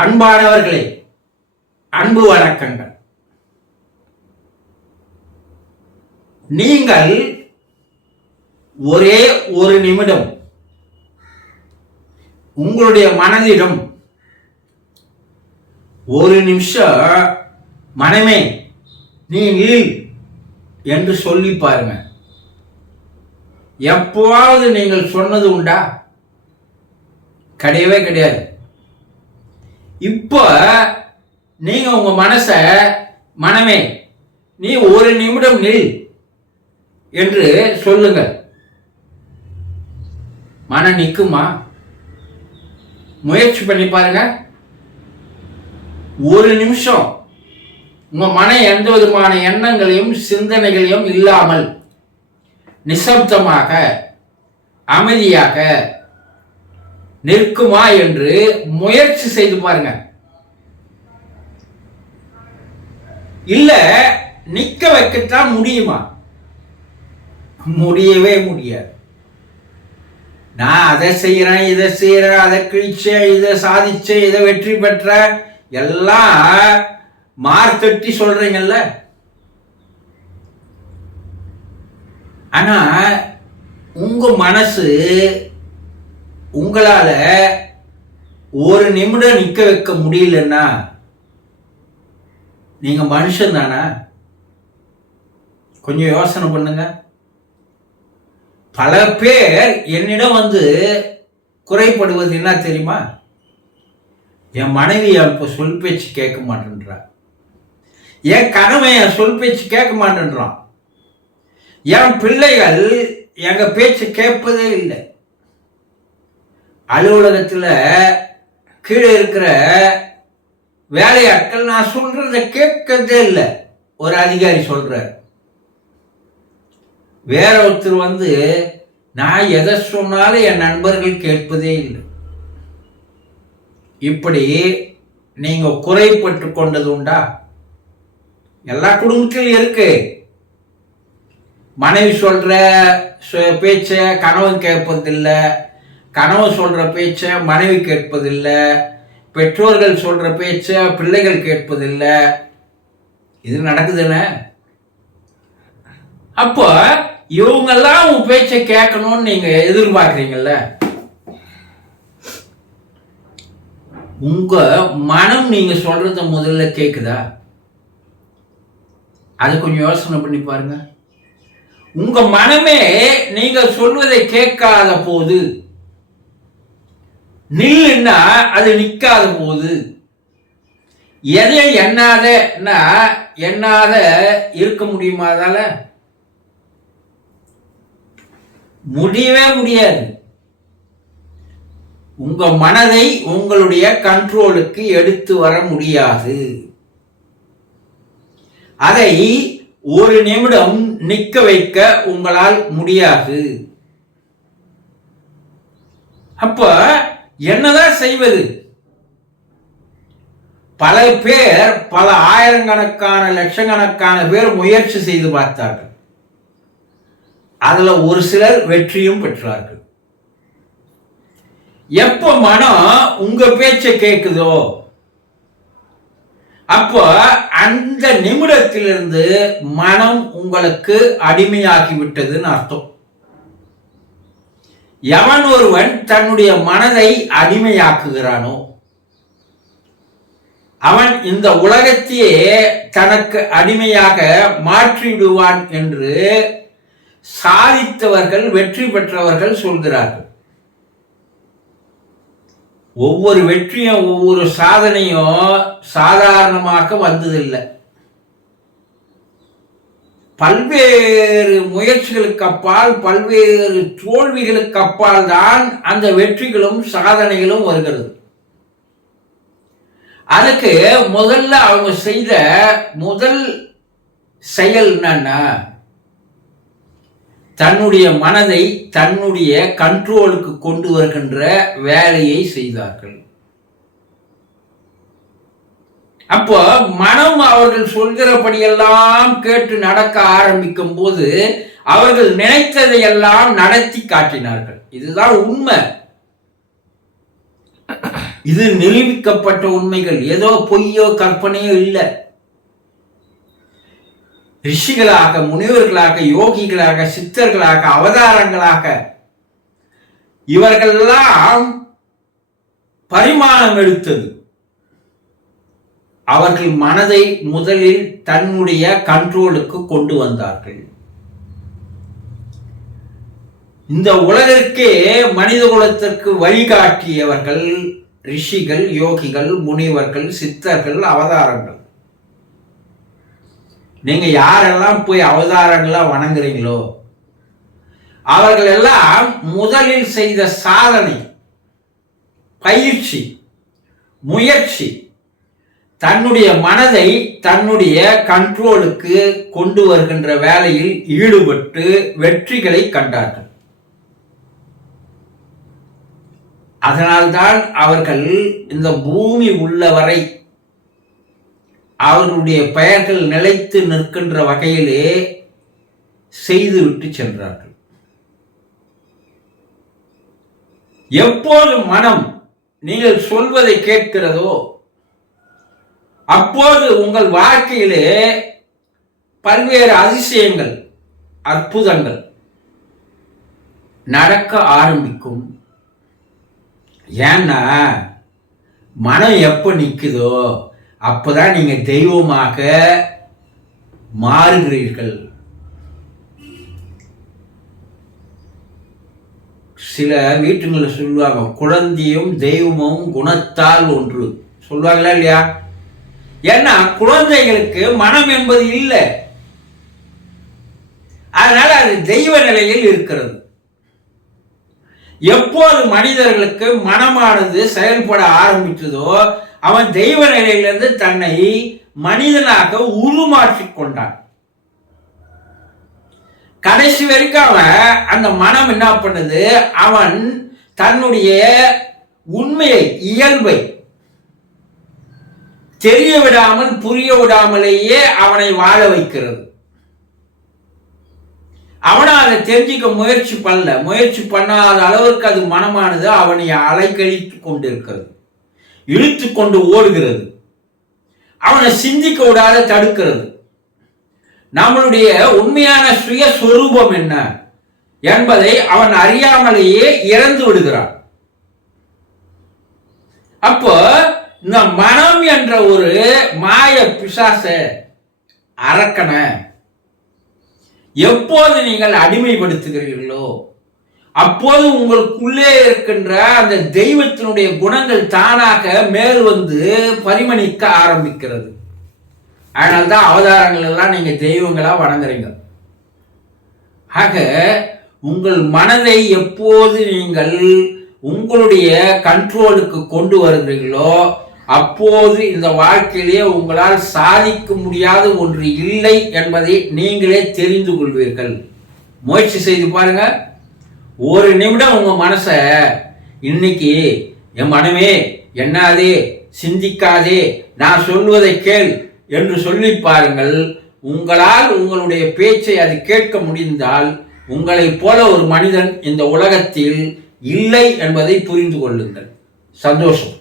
அன்பானவர்களே, அன்பு வணக்கங்கள். நீங்கள் ஒரே ஒரு நிமிடம் உங்களுடைய மனதிடம் ஒரு நிமிஷம் மனமே நீ நில் என்று சொல்லி பாருங்க. எப்போவாவது நீங்கள் சொன்னது உண்டா? கிடையவே கிடையாது. இப்போ நீங்க உங்க மனச மனமே நீ ஒரு நிமிடம் நில் என்று சொல்லுங்க. மனம் நிற்குமா? முயற்சி பண்ணி பாருங்க. ஒரு நிமிஷம் உங்க மனம் எந்த விதமான எண்ணங்களையும் சிந்தனைகளையும் இல்லாமல் நிசப்தமாக அமைதியாக நிற்குமா என்று முயற்சி செய்து பாருங்க. இல்ல நிக்க வைக்கத்தான் முடியுமா? முடியவே முடியாது. நான் அதை செய்யறேன், இதை செய்யறேன், அதை கிழிச்சேன், இதை சாதிச்சேன், இதை வெற்றி பெற்ற எல்லாம் மார்த்தட்டி சொல்றீங்கல்ல. ஆனா உங்க மனசு உங்களால ஒரு நிமிடம் நிக்க வைக்க முடியலன்னா நீங்க மனுஷன் தானா? கொஞ்சம் யோசனை பண்ணுங்க. பல பேர் என்னிடம் வந்து குறைப்படுவது என்ன தெரியுமா? என் மனைவி இப்ப சொல் பேச்சு கேட்க மாட்டேன்றா, என் கணவன் என் சொல் பேச்சு கேட்க மாட்டேன்றான், என் பிள்ளைகள் எங்க பேச்சு கேட்பதே இல்லை. அலுவலகத்தில் கீழே இருக்கிற வேலையாட்கள் நான் சொல்றத கேட்கறதே இல்லை. ஒரு அதிகாரி சொல்றார். வேற ஒருத்தர் வந்து நான் எதை சொன்னாலும் என் நண்பர்கள் கேட்பதே இல்லை. இப்படி நீங்க குறைப்பட்டு கொண்டது உண்டா? எல்லா குடும்பத்திலும் இருக்கு. மனைவி சொல்ற பேச்ச கணவன் கேட்பதில்லை, கணவன் சொல்ற பேச்ச மனைவி கேட்பதில்லை, பெற்றோர்கள் சொல்ற பேச்ச பிள்ளைகள் கேட்பதில்லை. இது நடக்குதுன்னு. அப்போ இவங்கெல்லாம் உன் பேச்சை கேட்கணும்னு நீங்க எதிர்பார்க்குறீங்கல்ல. உங்க மனம் நீங்க சொல்றத முதல்ல கேக்குதா? அது கொஞ்சம் யோசனை பண்ணி பாருங்க. உங்க மனமே நீங்க சொல்வதை கேட்காத போது, நில்லுன்னா அது நிற்காத போது, எதையும் எண்ணாத இருக்க முடியுமா? அதால முடியவே முடியாது. உங்க மனதை உங்களுடைய கண்ட்ரோலுக்கு எடுத்து வர முடியாது. அதை ஒரு நிமிடம் நிற்க வைக்க உங்களால் முடியாது. அப்ப என்னதான் செய்வது? பல பேர், பல ஆயிரக்கணக்கான லட்சக்கணக்கான பேர் முயற்சி செய்து பார்த்தார்கள். அதுல ஒரு சிலர் வெற்றியும் பெற்றார்கள். எப்ப மனம் உங்க பேச்சை கேட்குதோ அப்போ அந்த நிமிடத்திலிருந்து மனம் உங்களுக்கு அடிமையாகிவிட்டதுன்னு அர்த்தம். எவன் ஒருவன் தன்னுடைய மனதை அடிமையாக்குகிறானோ அவன் இந்த உலகத்தையே தனக்கு அடிமையாக மாற்றிவிடுவான் என்று சாதித்தவர்கள், வெற்றி பெற்றவர்கள் சொல்கிறார்கள். ஒவ்வொரு வெற்றியும் ஒவ்வொரு சாதனையும் சாதாரணமாக வந்ததில்லை. பல்வேறு முயற்சிகளுக்கு அப்பால், பல்வேறு தோல்விகளுக்கு அப்பால் தான் அந்த வெற்றிகளும் சாதனைகளும் வருகிறது. அதுக்கு முதல்ல அவங்க செய்த முதல் செயல் என்னன்னா, தன்னுடைய மனதை தன்னுடைய கண்ட்ரோலுக்கு கொண்டு வருகின்ற வேலையை செய்தார்கள். அப்போ மனம் அவர்கள் சொல்கிறபடியெல்லாம் கேட்டு நடக்க ஆரம்பிக்கும் போது அவர்கள் நினைத்ததையெல்லாம் நடத்தி காட்டினார்கள். இதுதான் உண்மை. இது நிரூபிக்கப்பட்ட உண்மைகள், ஏதோ பொய்யோ கற்பனையோ இல்லை. ரிஷிகளாக, முனிவர்களாக, யோகிகளாக, சித்தர்களாக, அவதாரங்களாக இவர்களெல்லாம் பரிமாணம் எடுத்தது. அவர்கள் மனதை முதலில் தன்னுடைய கண்ட்ரோலுக்கு கொண்டு வந்தார்கள். இந்த உலகிற்கே மனித குலத்திற்கு வழிகாட்டியவர்கள் ரிஷிகள், யோகிகள், முனிவர்கள், சித்தர்கள், அவதாரங்கள். நீங்க யாரெல்லாம் போய் அவதாரங்களா வணங்குறீங்களோ அவர்கள் எல்லாம் முதலில் செய்த சாதனை, பயிற்சி, முயற்சி, தன்னுடைய மனதை தன்னுடைய கண்ட்ரோலுக்கு கொண்டு வருகின்ற வேலையில் ஈடுபட்டு வெற்றிகளை கண்டார்கள். அதனால்தான் அவர்கள் இந்த பூமி உள்ளவரை அவர்களுடைய பெயர்கள் நிலைத்து நிற்கின்ற வகையிலே செய்துவிட்டு சென்றார்கள். எப்போது மனம் நீங்கள் சொல்வதை கேட்கிறதோ அப்போது உங்கள் வாழ்க்கையிலே பல்வேறு அதிசயங்கள், அற்புதங்கள் நடக்க ஆரம்பிக்கும். ஏன்னா மனம் எப்போ நிற்குதோ அப்போதான் நீங்க தெய்வமாக மாறுகிறீர்கள். சில வீட்டுங்களில் சொல்லுவாங்க, குழந்தையும் தெய்வமும் குணத்தால் ஒன்று சொல்லுவாங்களா இல்லையா? ஏன்னா குழந்தைகளுக்கு மனம் என்பது இல்லை, அதனால அது தெய்வ நிலையில் இருக்கிறது. எப்போது மனிதர்களுக்கு மனமானது செயல்பட ஆரம்பித்ததோ அவன் தெய்வ நிலையிலிருந்து தன்னை மனிதனாக உருமாற்றிக் கொண்டான். கடைசி வரைக்கும் அவன் அந்த மனம் என்ன பண்ணுது, அவன் தன்னுடைய உண்மையை, இயல்பை தெரிய விடாமல், புரிய விடாமலேயே அவனை வாழ வைக்கிறது. அவனை அதை தெரிஞ்சிக்க முயற்சி பண்ணாத அளவிற்கு அது மனமானது அவனை அலைக்கழித்து கொண்டிருக்கிறது, இழுத்து கொண்டு ஓடுகிறது, அவனை சிந்திக்க விடாத தடுக்கிறது. நம்மளுடைய உண்மையான சுயஸ்வரூபம் என்ன என்பதை அவன் அறியாமலேயே இறந்து விடுகிறான். அப்போ இந்த மனம் என்ற ஒரு மாய பிசாச அரக்கனை எப்போது நீங்கள் அடிமைப்படுத்துகிறீர்களோ அப்போது உங்களுக்குள்ளே இருக்கின்ற அந்த தெய்வத்தினுடைய குணங்கள் தானாக மேல் வந்து பரிமணிக்க ஆரம்பிக்கிறது. அதனால்தான் அவதாரங்கள் எல்லாம் நீங்க தெய்வங்களா வணங்குறீங்க. ஆக உங்கள் மனதை எப்போது நீங்கள் உங்களுடைய கண்ட்ரோலுக்கு கொண்டு வருகிறீர்களோ அப்போது இந்த வாழ்க்கையிலே உங்களால் சாதிக்க முடியாத ஒன்று இல்லை என்பதை நீங்களே தெரிந்து கொள்வீர்கள். முயற்சி செய்து பாருங்க. ஒரு நிமிடம் உங்க மனச இன்னைக்கு என் மனமே என்னாதே, சிந்திக்காதே, நான் சொல்வதை கேள் என்று சொல்லி பாருங்கள். உங்களால் உங்களுடைய பேச்சை அது கேட்க முடிந்தால் உங்களை போல ஒரு மனிதன் இந்த உலகத்தில் இல்லை என்பதை புரிந்து கொள்ளுங்கள். சந்தோஷம்.